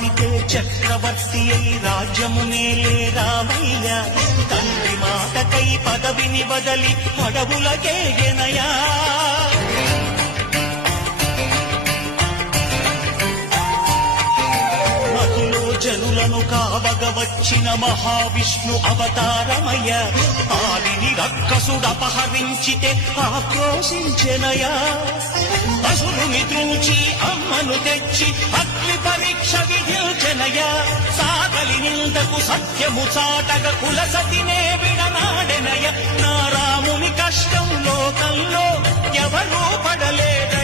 మారితే చక్రవర్తి అయి రాజ్యము నేలే రామయ్య తండ్రి మాటకై పదవిని బదలి అడవులకేగెనయా జనులను కావగ వచ్చిన మహావిష్ణు అవతారమయ్య ఆలిని రక్కసుడపహరించితే ఆక్రోశించెనయా అసురుని త్రూచి అమ్మను తెచ్చి అగ్ని పరీక్ష విధించెనయా సాగలి నిందకు సత్యము చాటగ కులసతినే విడనాడెనయ నా రాముని కష్టం లోకంలో ఎవరూ పడలేద